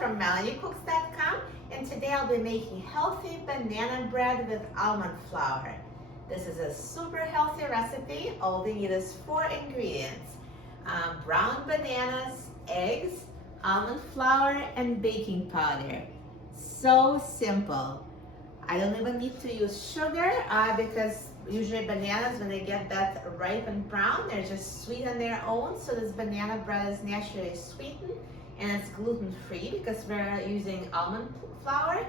from MelanieCooks.com, and today I'll be making healthy banana bread with almond flour. This is a super healthy recipe. All we need is 4 ingredients. Brown bananas, eggs, almond flour, and baking powder. So simple. I don't even need to use sugar because usually bananas, when they get that ripe and brown, they're just sweet on their own. So this banana bread is naturally sweetened, and it's gluten-free because we're using almond flour.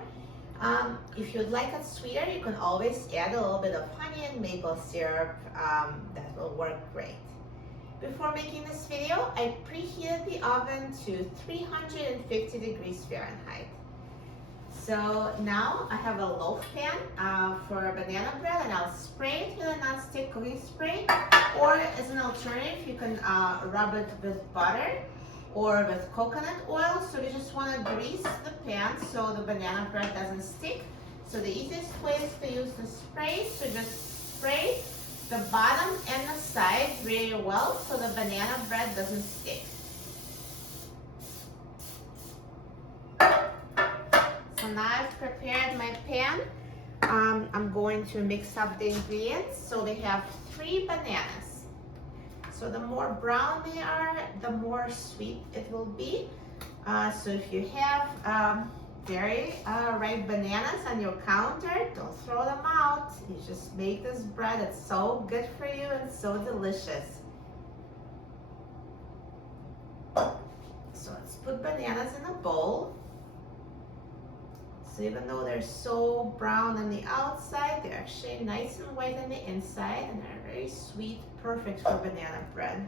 If you'd like it sweeter, you can always add a little bit of honey and maple syrup. That will work great. Before making this video, I preheated the oven to 350 degrees Fahrenheit. So now I have a loaf pan for banana bread, and I'll spray it with a non-stick cooking spray, or as an alternative you can rub it with butter or with coconut oil. So you just want to grease the pan so the banana bread doesn't stick. So the easiest way is to use the spray. So just spray the bottom and the side very well so the banana bread doesn't stick. So now I've prepared my pan. I'm going to mix up the ingredients. So we have 3 bananas. So the more brown they are, the more sweet it will be. So if you have very ripe bananas on your counter, don't throw them out. You just make this bread. It's so good for you and so delicious. So let's put bananas in a bowl. So even though they're so brown on the outside, they're actually nice and white on the inside, and they're very sweet, perfect for banana bread.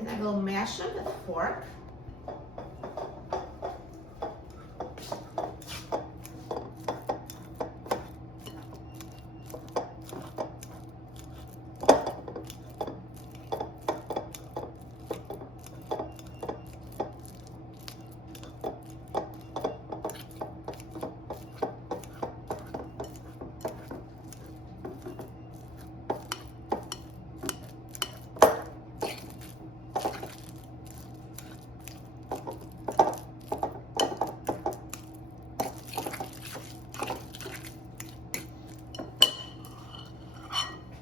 And I will mash it with a fork.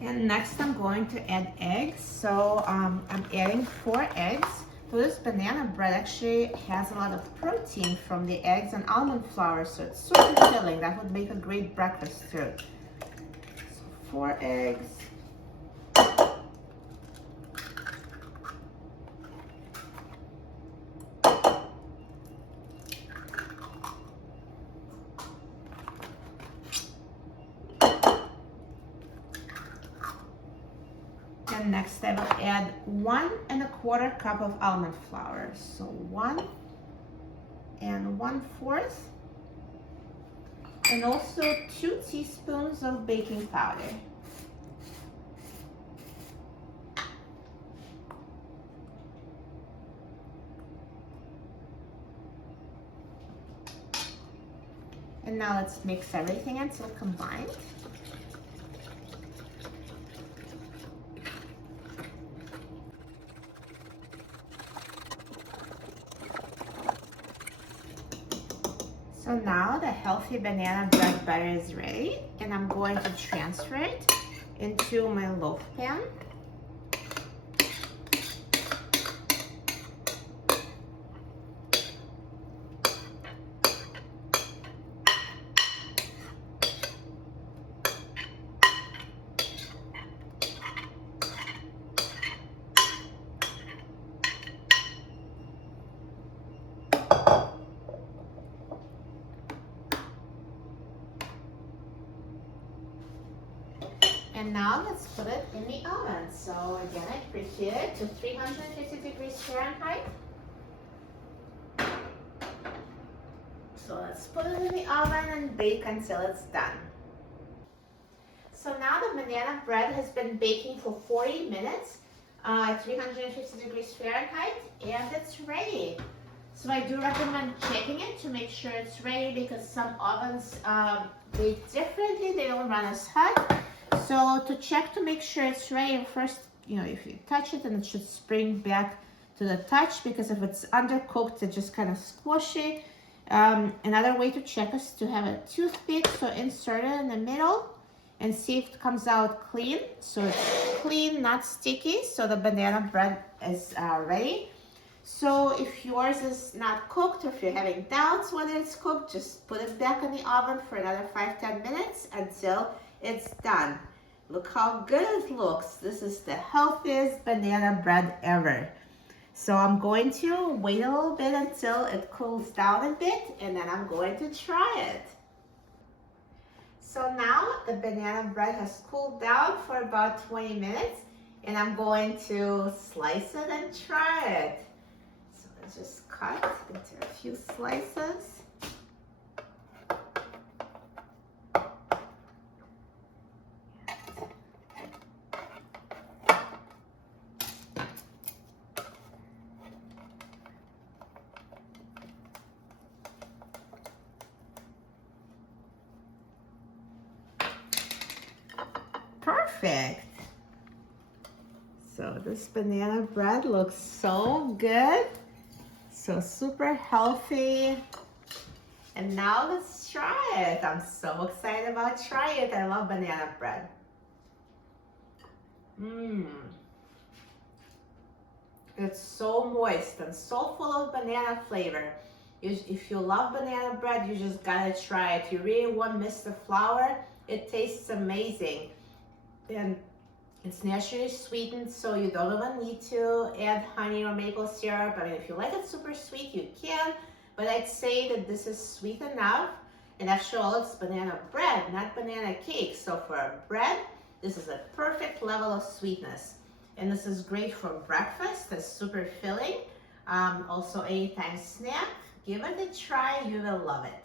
And next I'm going to add eggs. So I'm adding 4 eggs. So this banana bread actually has a lot of protein from the eggs and almond flour, so it's super filling. That would make a great breakfast too. So 4 eggs. And next I will add 1 1/4 cup of almond flour. So 1 1/4. And also 2 teaspoons of baking powder. And now let's mix everything until combined. So now the healthy banana bread batter is ready, and I'm going to transfer it into my loaf pan. And now let's put it in the oven. So again, I preheat it to 350 degrees Fahrenheit. So let's put it in the oven and bake until it's done. So now the banana bread has been baking for 40 minutes at 350 degrees Fahrenheit, and it's ready. So I do recommend checking it to make sure it's ready, because some ovens bake differently. They don't run as hot. So to check to make sure it's ready, first, if you touch it, then it should spring back to the touch, because if it's undercooked, it's just kind of squishy. Another way to check is to have a toothpick, so insert it in the middle and see if it comes out clean. So it's clean, not sticky, so the banana bread is ready. So if yours is not cooked, or if you're having doubts whether it's cooked, just put it back in the oven for another 5-10 minutes until it's done. Look how good it looks. This is the healthiest banana bread ever. So I'm going to wait a little bit until it cools down a bit, and then I'm going to try it. So now the banana bread has cooled down for about 20 minutes, and I'm going to slice it and try it. So let's just cut into a few slices. Perfect. So this banana bread looks so good, so super healthy. And now let's try it. I'm so excited about trying it. I love banana bread. It's so moist and so full of banana flavor. If you love banana bread, you just gotta try it. You really won't miss the flour. It tastes amazing. And it's naturally sweetened, so you don't even need to add honey or maple syrup. I mean, if you like it super sweet, you can, but I'd say that this is sweet enough. And after all, it's banana bread, not banana cake. So for a bread, this is a perfect level of sweetness. And this is great for breakfast. It's super filling. Also, anytime snack. Give it a try. You will love it.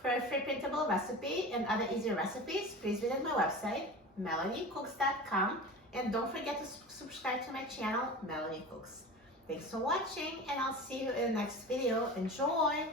For a free printable recipe and other easy recipes, please visit my website, melaniecooks.com, and don't forget to subscribe to my channel, Melanie Cooks. Thanks for watching, and I'll see you in the next video. Enjoy!